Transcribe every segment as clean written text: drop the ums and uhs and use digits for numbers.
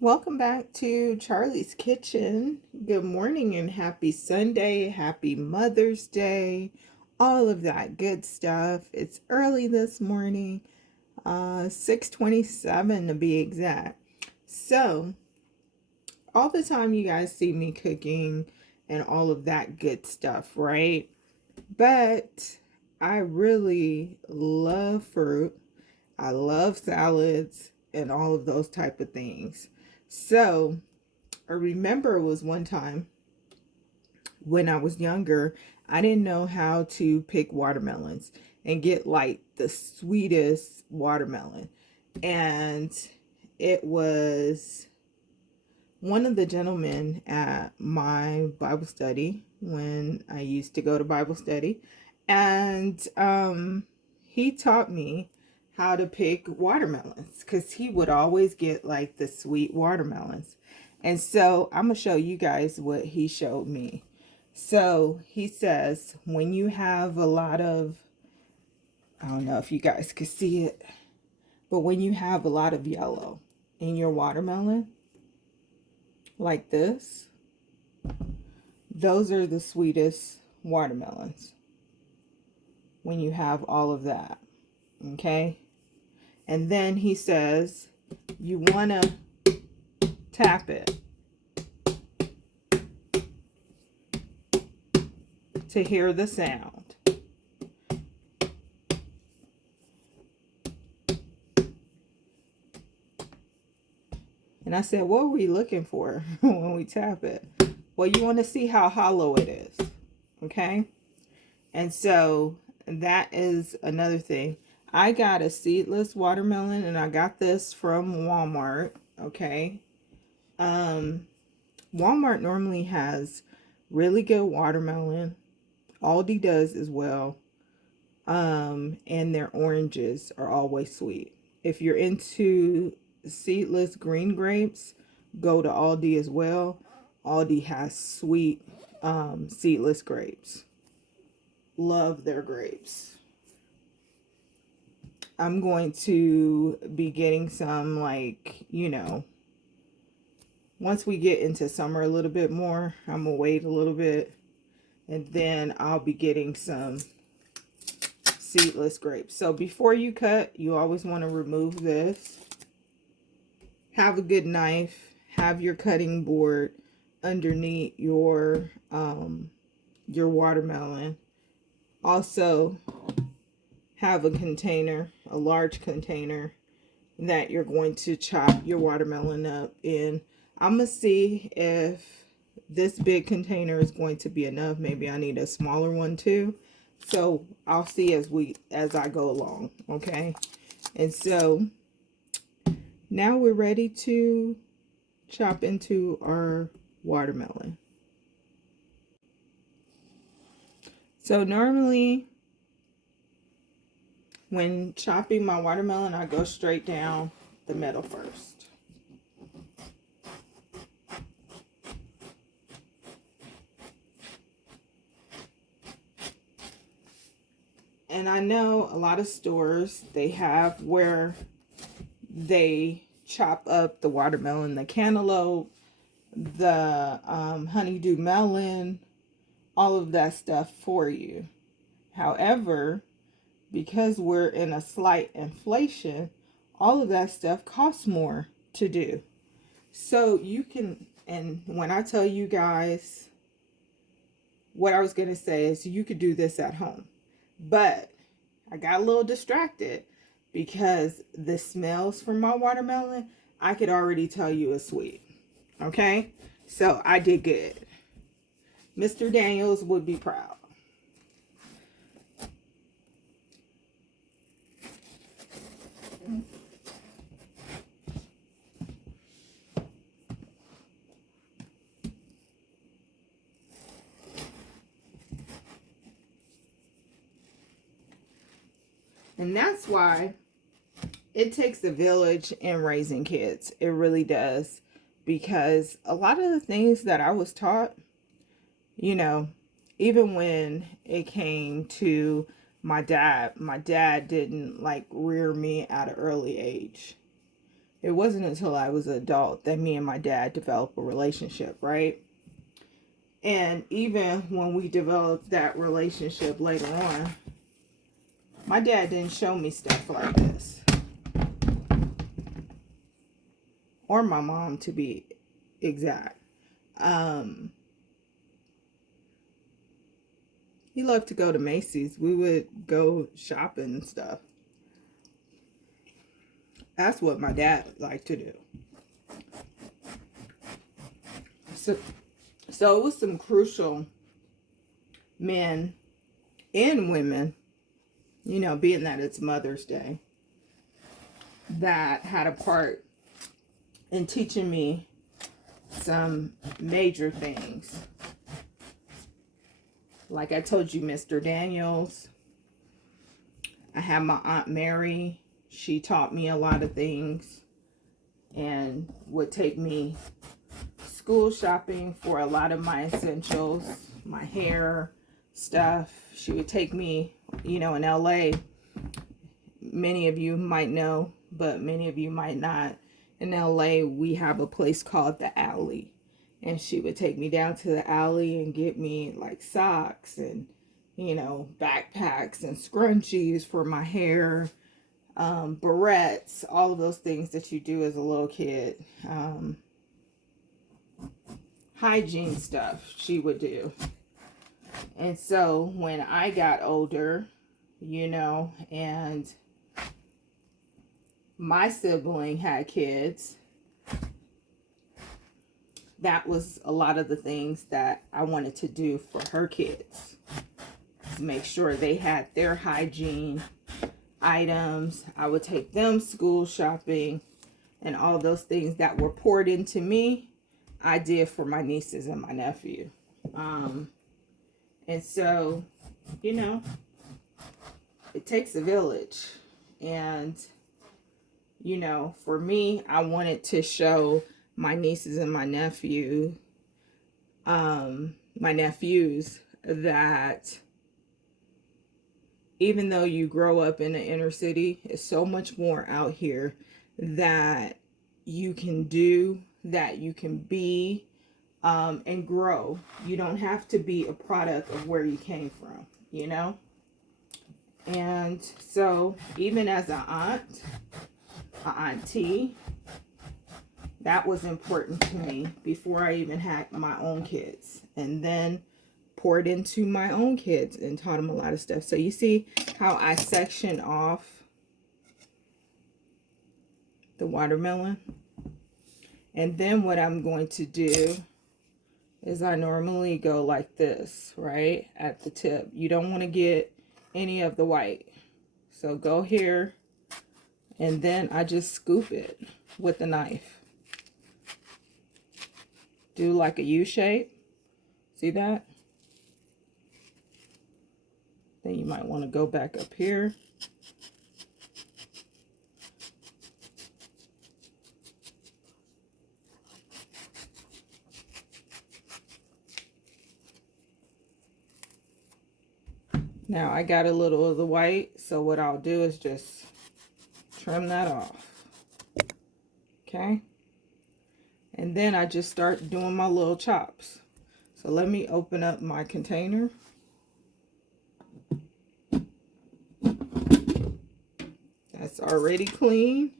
Welcome back to Charlie's Kitchen. Good morning and happy Sunday, happy Mother's Day, all of that good stuff. It's early this morning, 6:27 to be exact. So, all the time you guys see me cooking and all of that good stuff, right? But I really love fruit. I love salads and all of those type of things. So, I remember it was one time when I was younger, I didn't know how to pick watermelons and get like the sweetest watermelon. And it was one of the gentlemen at my Bible study when I used to go to Bible study. And he taught me how to pick watermelons because he would always get like the sweet watermelons. And so I'm going to show you guys what he showed me. So he says, when you have a lot of, I don't know if you guys can see it, but when you have a lot of yellow in your watermelon, like this, those are the sweetest watermelons when you have all of that. Okay. And then he says, you want to tap it to hear the sound. And I said, what are we looking for when we tap it? Well, you want to see how hollow it is. Okay. And so that is another thing. I got a seedless watermelon and I got this from Walmart. Okay. Walmart normally has really good watermelon. Aldi does as well. And their oranges are always sweet. If you're into seedless green grapes, go to Aldi as well. Aldi has sweet seedless grapes. Love their grapes. I'm going to be getting some, like, once we get into summer a little bit more, I'm going to wait a little bit. And then I'll be getting some seedless grapes. So before you cut, you always want to remove this. Have a good knife. Have your cutting board underneath your watermelon. Also, have a container, a large container that you're going to chop your watermelon up in. I'm going to see if this big container is going to be enough. Maybe I need a smaller one too. So I'll see as I go along, okay? And so now we're ready to chop into our watermelon. So normally when chopping my watermelon, I go straight down the middle first. And I know a lot of stores, they have where they chop up the watermelon, the cantaloupe, the honeydew melon, all of that stuff for you. However, because we're in a slight inflation, all of that stuff costs more to do. So you can, and when I tell you guys, what I was going to say is you could do this at home. But I got a little distracted because the smells from my watermelon, I could already tell you is sweet. Okay? So I did good. Mr. Daniels would be proud. And that's why it takes a village in raising kids. It really does. Because a lot of the things that I was taught, you know, even when it came to my dad didn't like rear me at an early age. it wasn't until I was an adult that me and my dad developed a relationship, right? And even when we developed that relationship later on, my dad didn't show me stuff like this. Or my mom, to be exact. He loved to go to Macy's. We would go shopping and stuff. That's what my dad liked to do. So it was some crucial men and women, you know, being that it's Mother's Day, that had a part in teaching me some major things. Like I told you, Mr. Daniels. I have my Aunt Mary. She taught me a lot of things and would take me school shopping for a lot of my essentials, my hair stuff. She would take me, you know, in LA. Many of you might know, but many of you might not. In LA, we have a place called the Alley. And she would take me down to the alley and get me like socks and, you know, backpacks and scrunchies for my hair, barrettes, all of those things that you do as a little kid. Hygiene stuff she would do. And so when I got older, you know, and my sibling had kids, that was a lot of the things that I wanted to do for her kids. To make sure they had their hygiene items. I would take them school shopping, and all those things that were poured into me, I did for my nieces and my nephew. And so, you know, it takes a village. And, you know, for me, I wanted to show my nieces and my nephews, that even though you grow up in the inner city, it's so much more out here that you can do, that you can be, and grow. You don't have to be a product of where you came from, you know? And so even as an auntie, that was important to me before I even had my own kids. And then poured into my own kids and taught them a lot of stuff. So you see how I section off the watermelon? And then what I'm going to do is I normally go like this, right? At the tip. You don't want to get any of the white. So go here, and then I just scoop it with the knife. Do like a U shape. See that? Then you might want to go back up here. Now I got a little of the white, so what I'll do is just trim that off. Okay? And then I just start doing my little chops. So let me open up my container. That's already clean.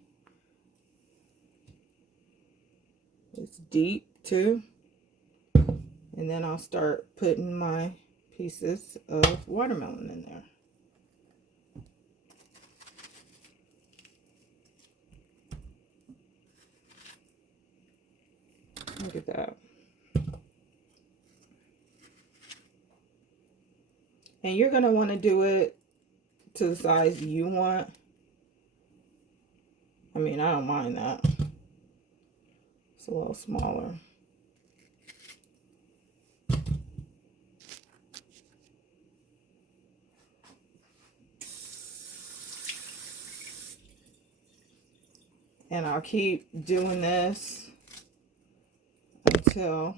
It's deep too. And then I'll start putting my pieces of watermelon in there. Look at that. And you're going to want to do it to the size you want. I mean, I don't mind that. It's a little smaller. And I'll keep doing this until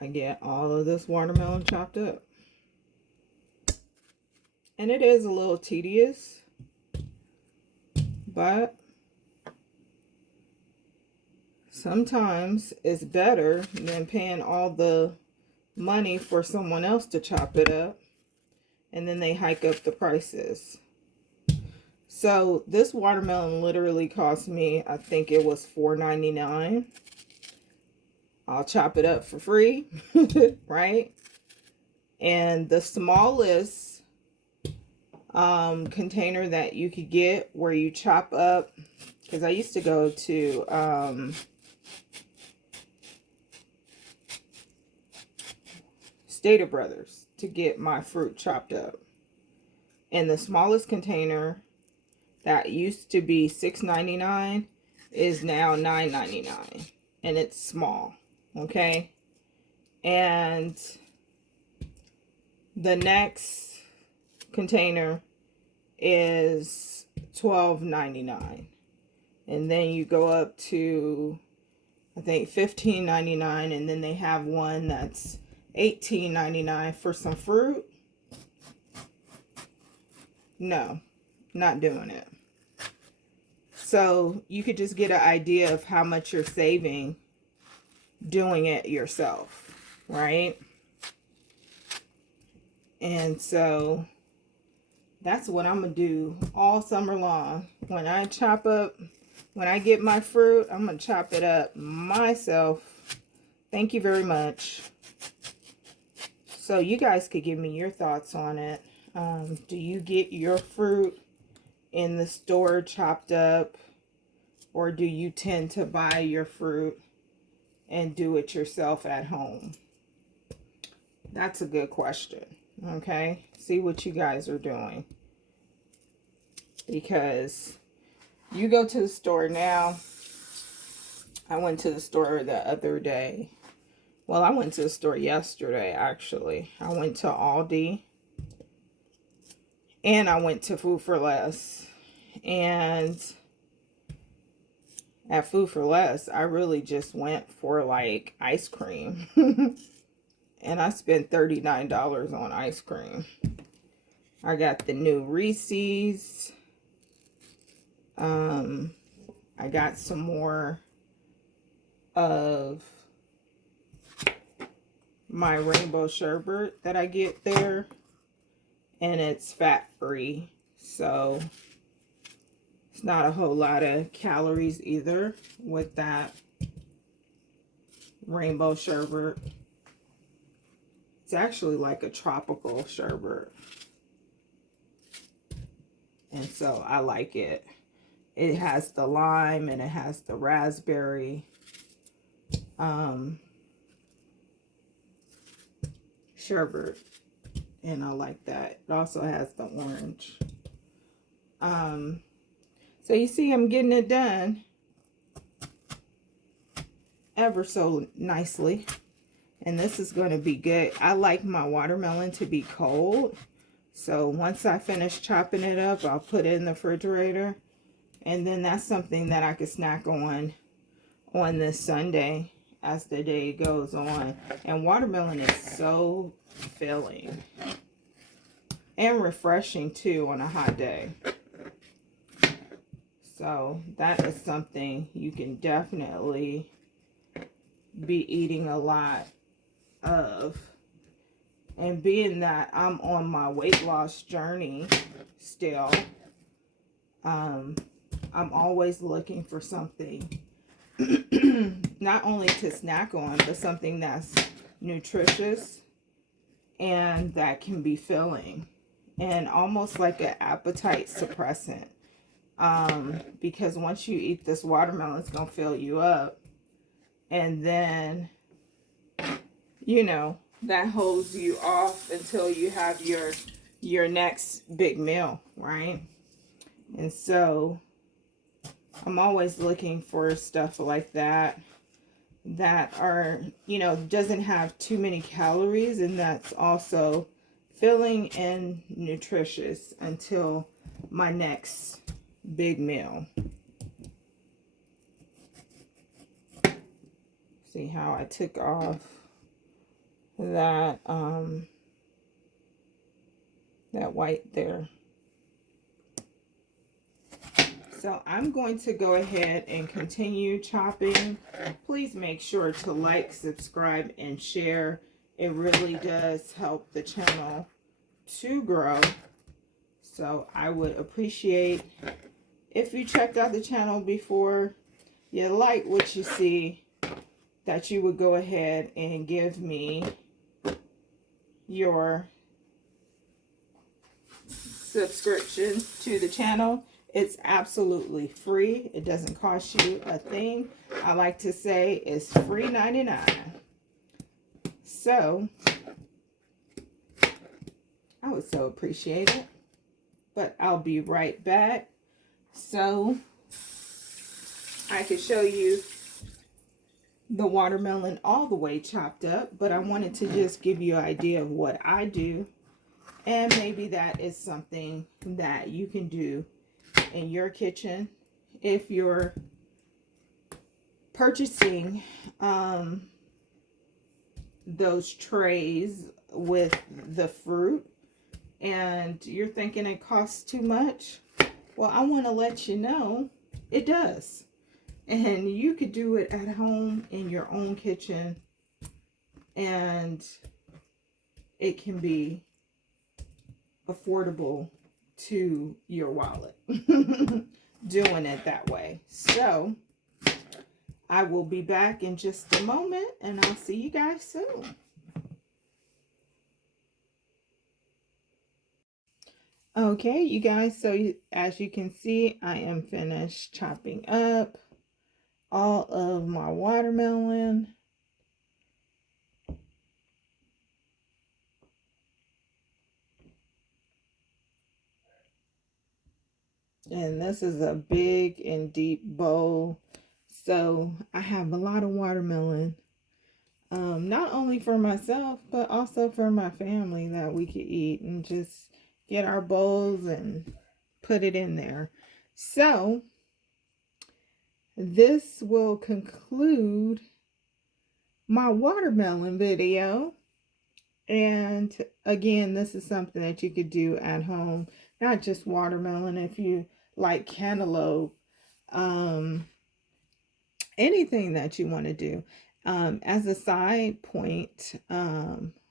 I get all of this watermelon chopped up. And it is a little tedious, but sometimes it's better than paying all the money for someone else to chop it up, and then they hike up the prices. So this watermelon literally cost me, I think it was $4.99. I'll chop it up for free, right? And the smallest container that you could get where you chop up, because I used to go to Stater Brothers to get my fruit chopped up. And the smallest container that used to be $6.99 is now $9.99. And it's small. Okay? And the next container is $12.99. And then you go up to, I think, $15.99. And then they have one that's $18.99 for some fruit. No, not doing it. So you could just get an idea of how much you're saving doing it yourself, right? And so that's what I'm going to do all summer long. When I get my fruit, I'm going to chop it up myself. Thank you very much. So you guys could give me your thoughts on it. Do you get your fruit in the store chopped up, or do you tend to buy your fruit and do it yourself at home? That's a good question. Okay, see what you guys are doing, because you go to the store now. I went to the store the other day. Well, I went to the store yesterday, actually. I went to Aldi and I went to Food 4 Less. And at Food 4 Less, I really just went for like ice cream. And I spent $39 on ice cream. I got the new Reese's. I got some more of my rainbow sherbet that I get there. And it's fat-free. So it's not a whole lot of calories either with that rainbow sherbet. It's actually like a tropical sherbet. And so I like it. It has the lime and it has the raspberry sherbet. And I like that. It also has the orange. So you see I'm getting it done ever so nicely. And this is going to be good. I like my watermelon to be cold. So once I finish chopping it up, I'll put it in the refrigerator. And then that's something that I could snack on this Sunday as the day goes on. And watermelon is so filling and refreshing too on a hot day. So that is something you can definitely be eating a lot of. And being that I'm on my weight loss journey still, I'm always looking for something not only to snack on, but something that's nutritious and that can be filling and almost like an appetite suppressant. Because once you eat this watermelon, it's gonna fill you up, and then that holds you off until you have your next big meal, right? And so I'm always looking for stuff like that are, doesn't have too many calories, and that's also filling and nutritious until my next big meal. See how I took off that that white there. So I'm going to go ahead and continue chopping. Please make sure to like, subscribe, and share. It really does help the channel to grow. So I would appreciate if you checked out the channel before you like what you see, that you would go ahead and give me your subscription to the channel. It's absolutely free. It doesn't cost you a thing. I like to say it's free 99. So I would so appreciate it. But I'll be right back so I can show you the watermelon all the way chopped up. But I wanted to just give you an idea of what I do, and maybe that is something that you can do in your kitchen if you're purchasing those trays with the fruit and you're thinking it costs too much. Well, I want to let you know it does. And you could do it at home in your own kitchen, and it can be affordable to your wallet doing it that way. So I will be back in just a moment, and I'll see you guys soon. Okay, you guys, so as you can see, I am finished chopping up all of my watermelon. And this is a big and deep bowl. So I have a lot of watermelon. Not only for myself, but also for my family that we could eat and just get our bowls and put it in there. So this will conclude my watermelon video. And again, this is something that you could do at home, not just watermelon. If you like cantaloupe, anything that you want to do. As a side point,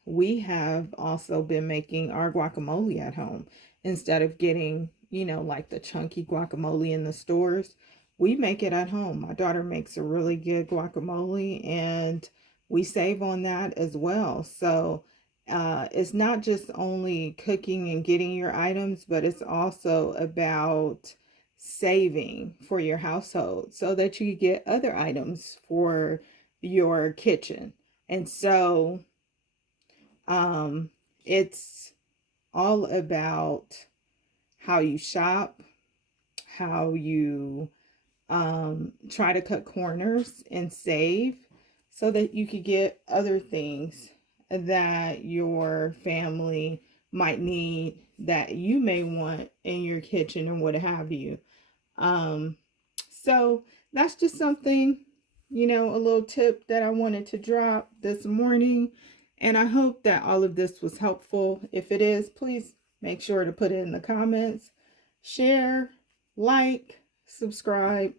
we have also been making our guacamole at home. Instead of getting, like the chunky guacamole in the stores, we make it at home. My daughter makes a really good guacamole, and we save on that as well. So it's not just only cooking and getting your items, but it's also about saving for your household so that you get other items for your kitchen. And so it's all about how you shop, how you try to cut corners and save so that you could get other things that your family might need, that you may want in your kitchen and what have you. So that's just something, a little tip that I wanted to drop this morning. And I hope that all of this was helpful. If it is, please make sure to put it in the comments, share, like, subscribe.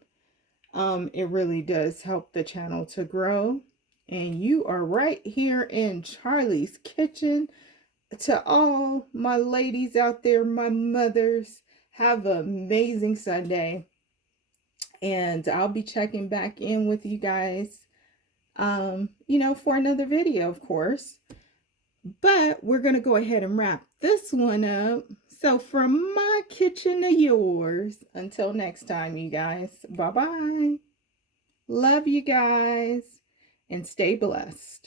It really does help the channel to grow. And you are right here in Charlie's Kitchen. To all my ladies out there, my mothers, have an amazing Sunday. And I'll be checking back in with you guys, for another video, of course. But we're going to go ahead and wrap this one up. So from my kitchen to yours, until next time, you guys, bye-bye. Love you guys, and stay blessed.